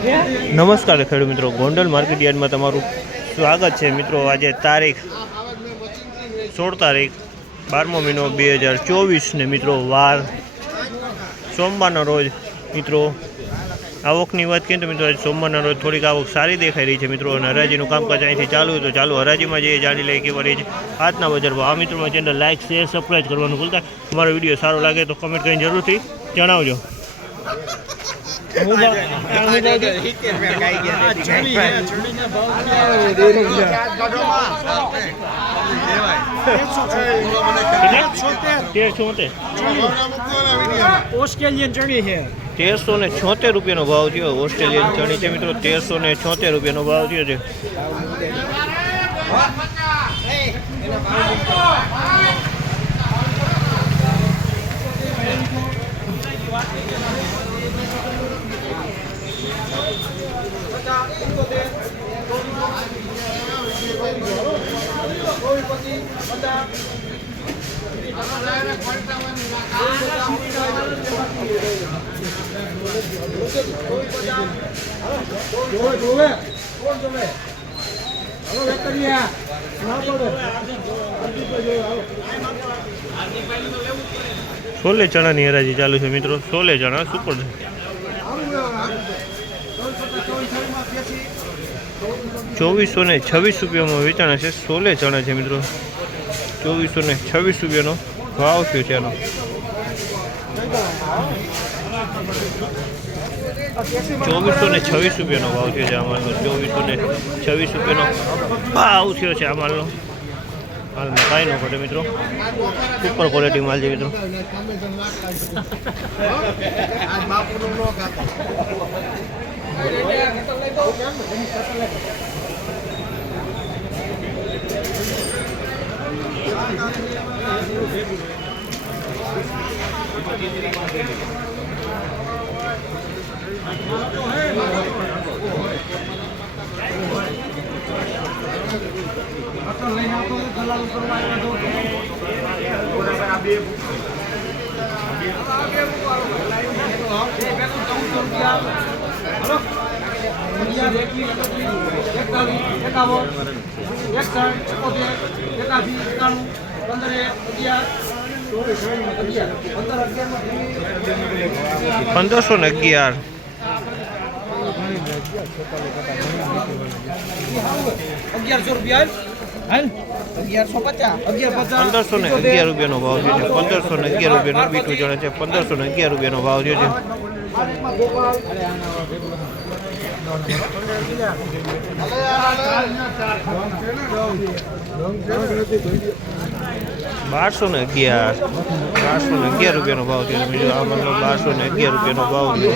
નમસ્કાર ખેડૂત મિત્રો, ગોંડલ માર્કેટ યાર્ડમાં તમારું સ્વાગત છે મિત્રો। આજે તારીખ 16 તારીખ 12મો મહિનો 2024 ને મિત્રો વાર સોમવારના રોજ મિત્રો આવકની વાત કરીએ તો મિત્રો આજે સોમવારના રોજ થોડીક આવક સારી દેખાઈ રહી છે મિત્રો। અને હરાજીનું કામકાજ અહીંથી ચાલુ હોય તો ચાલુ હરાજીમાં જઈએ, જાણી લઈએ કેવા રહી છે આજના બજારમાં। આ મિત્રોમાં ચેનલ લાઇક શેર સબસ્ક્રાઈબ કરવાનું ભૂલતા। અમારો વિડીયો સારો લાગે તો કમેન્ટ કરીને જરૂરથી જણાવજો। ઓસ્ટ્રેલિયન ચણી છે 1376 રૂપિયાનો ભાવ થયો। ઓસ્ટ્રેલિયન ચણી છે મિત્રો 1376 રૂપિયાનો ભાવ થયો છે। છોલે ચણાની હરાજી ચાલુ છે મિત્રો। છોલે ચણા સુપર 2426 રૂપિયામાં વેચાણ છે। છોલે ચણા છે મિત્રો 2426 રૂપિયાનો ભાવ થયો છે એનો। 2426 રૂપિયાનો ભાવ થયો છે આ માલનો। 2426 રૂપિયાનો ભાવ થયો છે આ માલનો। હાલમાં કાંઈ ન ઘટે મિત્રો, સુપર ક્વોલિટી માલ છે મિત્રો। ₹1511 રૂપિયાનો ભાવ છે। 1511 રૂપિયાનો બીટું ચણે છે। 1511 રૂપિયાનો ભાવ છે। 1211 રૂપિયાનો ભાવ છે બીજો આ મતલબ 1211 રૂપિયાનો ભાવ છે।